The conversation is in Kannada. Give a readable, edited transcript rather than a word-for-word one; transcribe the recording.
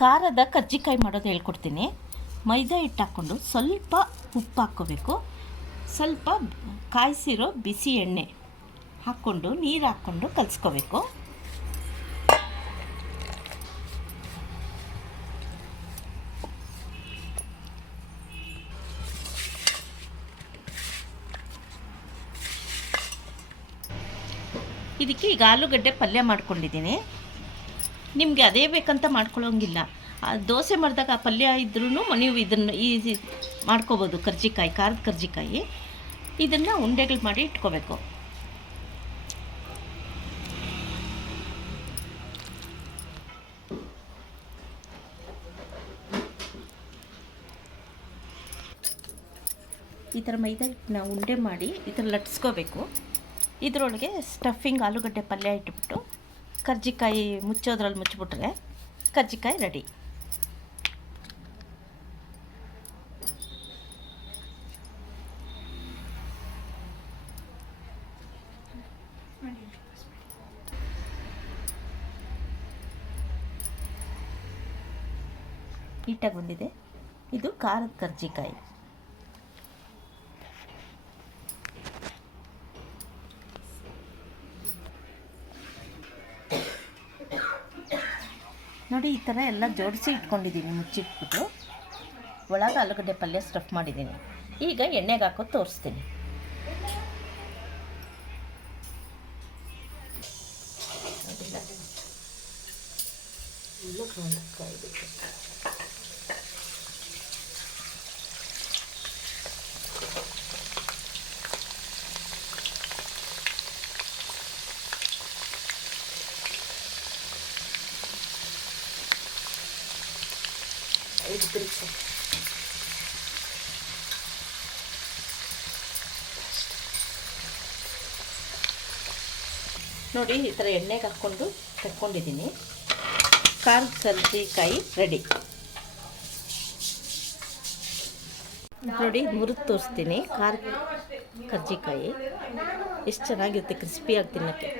ಖಾರದ ಕಜ್ಜಿಕಾಯಿ ಮಾಡೋದು ಹೇಳ್ಕೊಡ್ತೀನಿ. ಮೈದಾ ಹಿಟ್ಟು ಹಾಕ್ಕೊಂಡು ಸ್ವಲ್ಪ ಉಪ್ಪು ಹಾಕ್ಕೋಬೇಕು, ಸ್ವಲ್ಪ ಕಾಯಿಸಿರೋ ಬಿಸಿ ಎಣ್ಣೆ ಹಾಕ್ಕೊಂಡು ನೀರು ಹಾಕ್ಕೊಂಡು ಕಲಿಸ್ಕೋಬೇಕು. ಇದಕ್ಕೆ ಈಗ ಆಲೂಗಡ್ಡೆ ಪಲ್ಯ ಮಾಡ್ಕೊಂಡಿದ್ದೀನಿ. ನಿಮಗೆ ಅದೇ ಬೇಕಂತ ಮಾಡ್ಕೊಳ್ಳೋಂಗಿಲ್ಲ. ದೋಸೆ ಮಾಡಿದಾಗ ಆ ಪಲ್ಯ ಇದ್ರೂ ನೀವು ಇದನ್ನು ಈಸಿ ಮಾಡ್ಕೋಬೋದು. ಕರ್ಜಿಕಾಯಿ, ಖಾರದ ಕರ್ಜಿಕಾಯಿ, ಇದನ್ನು ಉಂಡೆಗಳು ಮಾಡಿ ಇಟ್ಕೋಬೇಕು. ಈ ಥರ ಮೈದಾ ಹಿಟ್ಟನ್ನ ಉಂಡೆ ಮಾಡಿ ಈ ಥರ ಲಟ್ಸ್ಕೋಬೇಕು. ಇದರೊಳಗೆ ಸ್ಟಫಿಂಗ್ ಆಲೂಗಡ್ಡೆ ಪಲ್ಯ ಇಟ್ಬಿಟ್ಟು ಕರ್ಜಿಕಾಯಿ ಮುಚ್ಚೋದ್ರಲ್ಲಿ ಮುಚ್ಚಿಬಿಟ್ರೆ ಕರ್ಜಿಕಾಯಿ ರೆಡಿ. ನೀಟಾಗಿ ಬಂದಿದೆ. ಇದು ಖಾರದ ಕರ್ಜಿಕಾಯಿ. ನೋಡಿ, ಈ ಥರ ಎಲ್ಲ ಜೋಡಿಸಿ ಇಟ್ಕೊಂಡಿದ್ದೀನಿ. ಮುಚ್ಚಿಟ್ಬಿಟ್ಟು ಒಳಗೆ ಆಲೂಗಡ್ಡೆ ಪಲ್ಯ ಸ್ಟಫ್ ಮಾಡಿದ್ದೀನಿ. ಈಗ ಎಣ್ಣೆಗೆ ಹಾಕೋದು ತೋರಿಸ್ತೀನಿ. ನೋಡಿ, ಈ ಥರ ಎಣ್ಣೆಗೆ ಹಾಕ್ಕೊಂಡು ತಕ್ಕೊಂಡಿದ್ದೀನಿ. ಖಾರದ ಕರ್ಜಿಕಾಯಿ ರೆಡಿ. ನೋಡಿ, ಮುರಿದು ತೋರಿಸ್ತೀನಿ. ಖಾರದ ಕರ್ಜಿಕಾಯಿ ಎಷ್ಟು ಚೆನ್ನಾಗಿರುತ್ತೆ, ಕ್ರಿಸ್ಪಿಯಾಗಿ ತಿನ್ನೋಕ್ಕೆ.